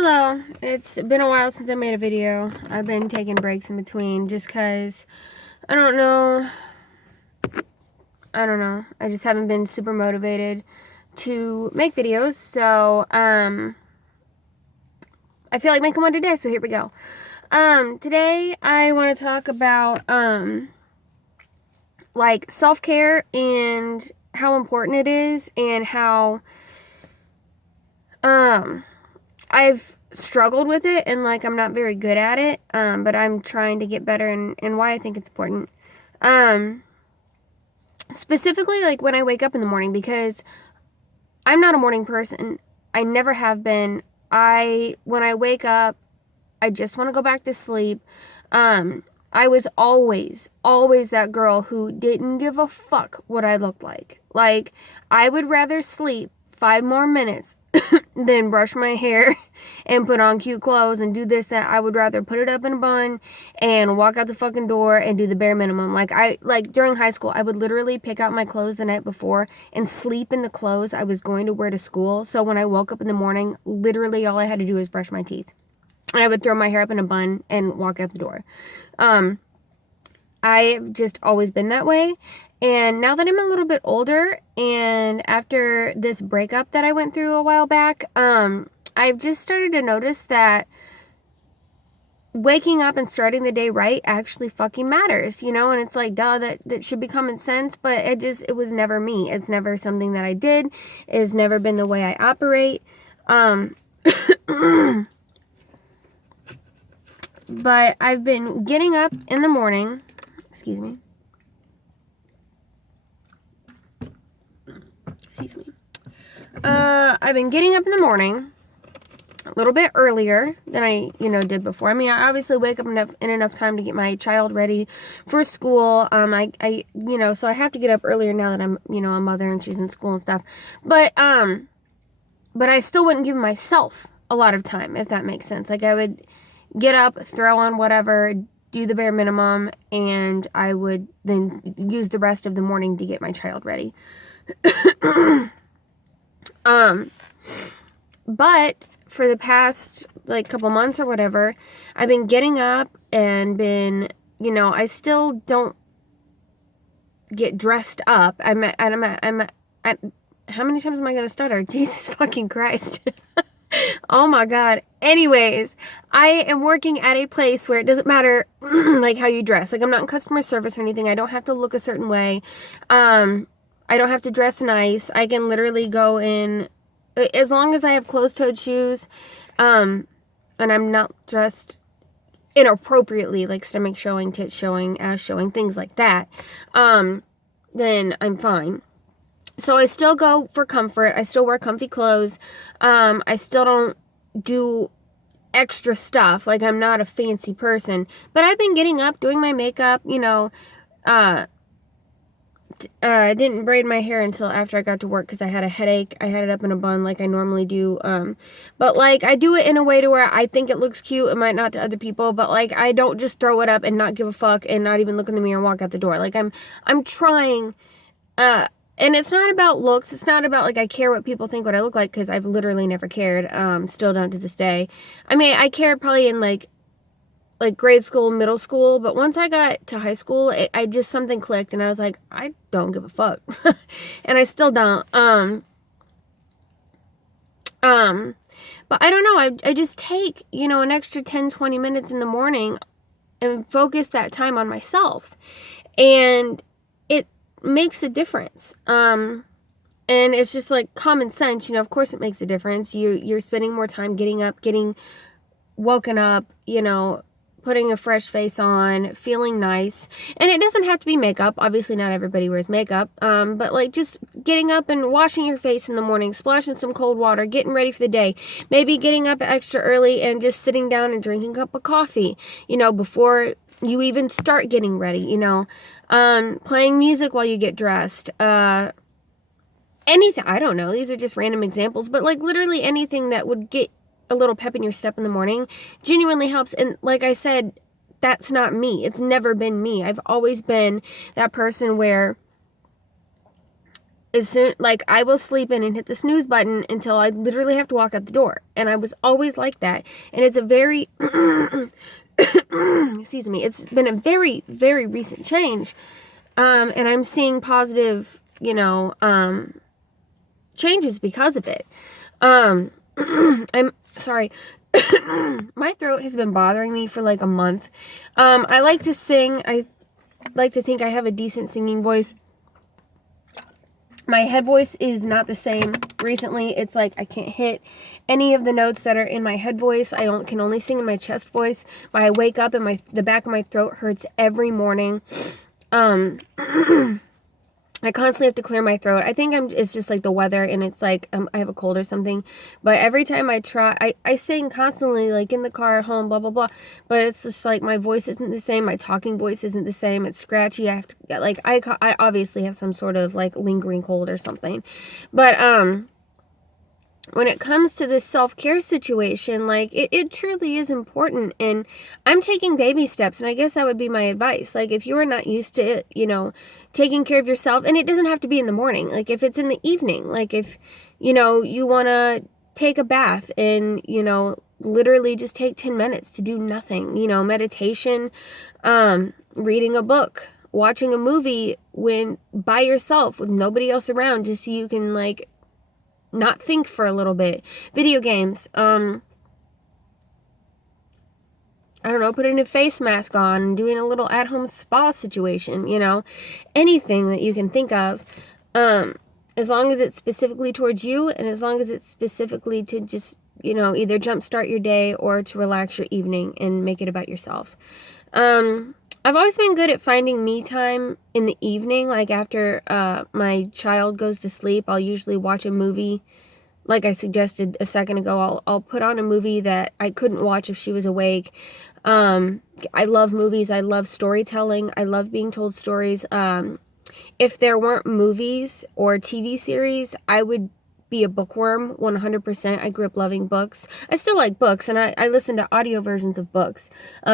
Hello, it's been a while since I made a video. I've been taking breaks in between just because I don't know. I just haven't been super motivated to make videos. So, I feel like making one today, so here we go. Today I want to talk about, like self-care and how important it is and how, I've struggled with it and like I'm not very good at it, but I'm trying to get better and why I think it's important. Specifically like when I wake up in the morning, because I'm not a morning person. I never have been. When I wake up, I just want to go back to sleep. I was always that girl who didn't give a fuck what I looked like. Like, I would rather sleep 5 more minutes than brush my hair and put on cute clothes and do this, that. I would rather put it up in a bun and walk out the fucking door and do the bare minimum. Like during high school, I would literally pick out my clothes the night before and sleep in the clothes I was going to wear to school. So when I woke up in the morning, literally all I had to do was brush my teeth. And I would throw my hair up in a bun and walk out the door. I've just always been that way. And now that I'm a little bit older, and after this breakup that I went through a while back, I've just started to notice that waking up and starting the day right actually fucking matters, you know? And it's like, duh, that should be common sense, but it was never me. It's never something that I did. It's never been the way I operate. But I've been getting up in the morning. Excuse me. I've been getting up in the morning a little bit earlier than I, did before. I mean, I obviously wake up in enough time to get my child ready for school. So I have to get up earlier now that I'm, a mother and she's in school and stuff. But I still wouldn't give myself a lot of time, if that makes sense. Like, I would get up, throw on whatever, do the bare minimum, and I would then use the rest of the morning to get my child ready. But for the past, couple months or whatever, I've been getting up and been, I still don't get dressed up. How many times am I going to stutter? Jesus fucking Christ. Oh my God. Anyways, I am working at a place where it doesn't matter, how you dress. I'm not in customer service or anything. I don't have to look a certain way. I don't have to dress nice. I can literally go in, as long as I have closed-toed shoes, and I'm not dressed inappropriately, like stomach showing, tits showing, ass showing, things like that, then I'm fine. So I still go for comfort. I still wear comfy clothes. I still don't do extra stuff. I'm not a fancy person. But I've been getting up, doing my makeup, I didn't braid my hair until after I got to work because I had a headache. I had it up in a bun like I normally do. But I do it in a way to where I think it looks cute. It might not to other people, but I don't just throw it up and not give a fuck and not even look in the mirror and walk out the door. I'm trying, and it's not about looks. It's not about, I care what people think what I look like, because I've literally never cared. Still don't to this day. I mean, I cared probably in, grade school, middle school, but once I got to high school, I just, something clicked, and I was like, I don't give a fuck. And I still don't. But I don't know, I just take, an extra 10, 20 minutes in the morning and focus that time on myself. And it makes a difference. And it's just common sense, of course it makes a difference. You're spending more time getting up, getting woken up, putting a fresh face on, feeling nice. And it doesn't have to be makeup. Obviously not everybody wears makeup. But just getting up and washing your face in the morning, splashing some cold water, getting ready for the day. Maybe getting up extra early and just sitting down and drinking a cup of coffee, before you even start getting ready, playing music while you get dressed, anything. I don't know. These are just random examples, but literally anything that would get a little pep in your step in the morning genuinely helps. And like I said, that's not me. It's never been me. I've always been that person where as soon, like, I will sleep in and hit the snooze button until I literally have to walk out the door. And I was always like that. And it's a very, excuse me, it's been a very, very recent change. And I'm seeing positive, changes because of it. I'm sorry. My throat has been bothering me for like a month. I like to sing. I like to think I have a decent singing voice. My head voice is not the same recently. It's like I can't hit any of the notes that are in my head voice. I can only sing in my chest voice. But I wake up and the back of my throat hurts every morning. I constantly have to clear my throat. I think it's just like the weather, and it's like I have a cold or something. But every time I try, I sing constantly, like in the car, at home, blah, blah, blah. But it's just like my voice isn't the same. My talking voice isn't the same. It's scratchy. I have to, like, I obviously have some sort of like lingering cold or something. But, when it comes to this self-care situation, like, it truly is important, and I'm taking baby steps, and I guess that would be my advice. Like, if you are not used to, taking care of yourself, and it doesn't have to be in the morning, like, if it's in the evening, like, if, you want to take a bath and, literally just take 10 minutes to do nothing, meditation, reading a book, watching a movie by yourself with nobody else around, just so you can, like, not think for a little bit. Video games. I don't know, putting a face mask on, doing a little at-home spa situation, anything that you can think of. As long as it's specifically towards you, and as long as it's specifically to just, either jumpstart your day or to relax your evening and make it about yourself. I've always been good at finding me time in the evening, like after my child goes to sleep. I'll usually watch a movie. Like I suggested a second ago, I'll put on a movie that I couldn't watch if she was awake. I love movies. I love storytelling. I love being told stories. If there weren't movies or TV series, I would be a bookworm 100%. I grew up loving books. I still like books, and I listen to audio versions of books,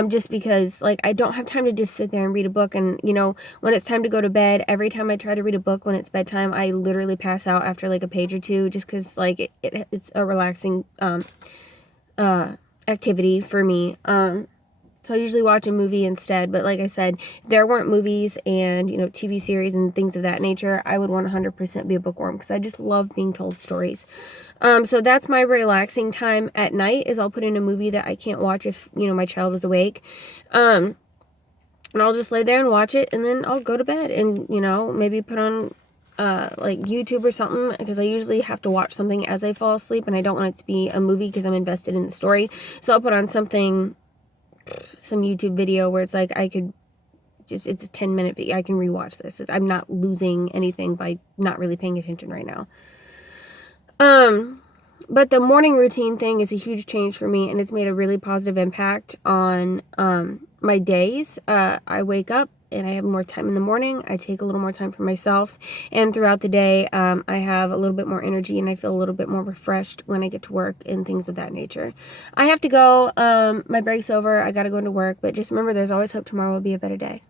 just because, like, I don't have time to just sit there and read a book. And when it's time to go to bed, every time I try to read a book when it's bedtime, I literally pass out after like a page or two, just because, like, it's a relaxing activity for me. So I usually watch a movie instead. But like I said, if there weren't movies and, TV series and things of that nature, I would 100% be a bookworm, because I just love being told stories. So that's my relaxing time at night, is I'll put in a movie that I can't watch if, my child is awake. And I'll just lay there and watch it, and then I'll go to bed and, maybe put on like YouTube or something, because I usually have to watch something as I fall asleep, and I don't want it to be a movie because I'm invested in the story. So I'll put on some YouTube video where it's like it's a 10-minute video. I can rewatch this. I'm not losing anything by not really paying attention right now. But the morning routine thing is a huge change for me, and it's made a really positive impact on my days. I wake up and I have more time in the morning. I take a little more time for myself, and throughout the day, I have a little bit more energy, and I feel a little bit more refreshed when I get to work and things of that nature. I have to go. My break's over. I gotta go into work, but just remember, there's always hope. Tomorrow will be a better day.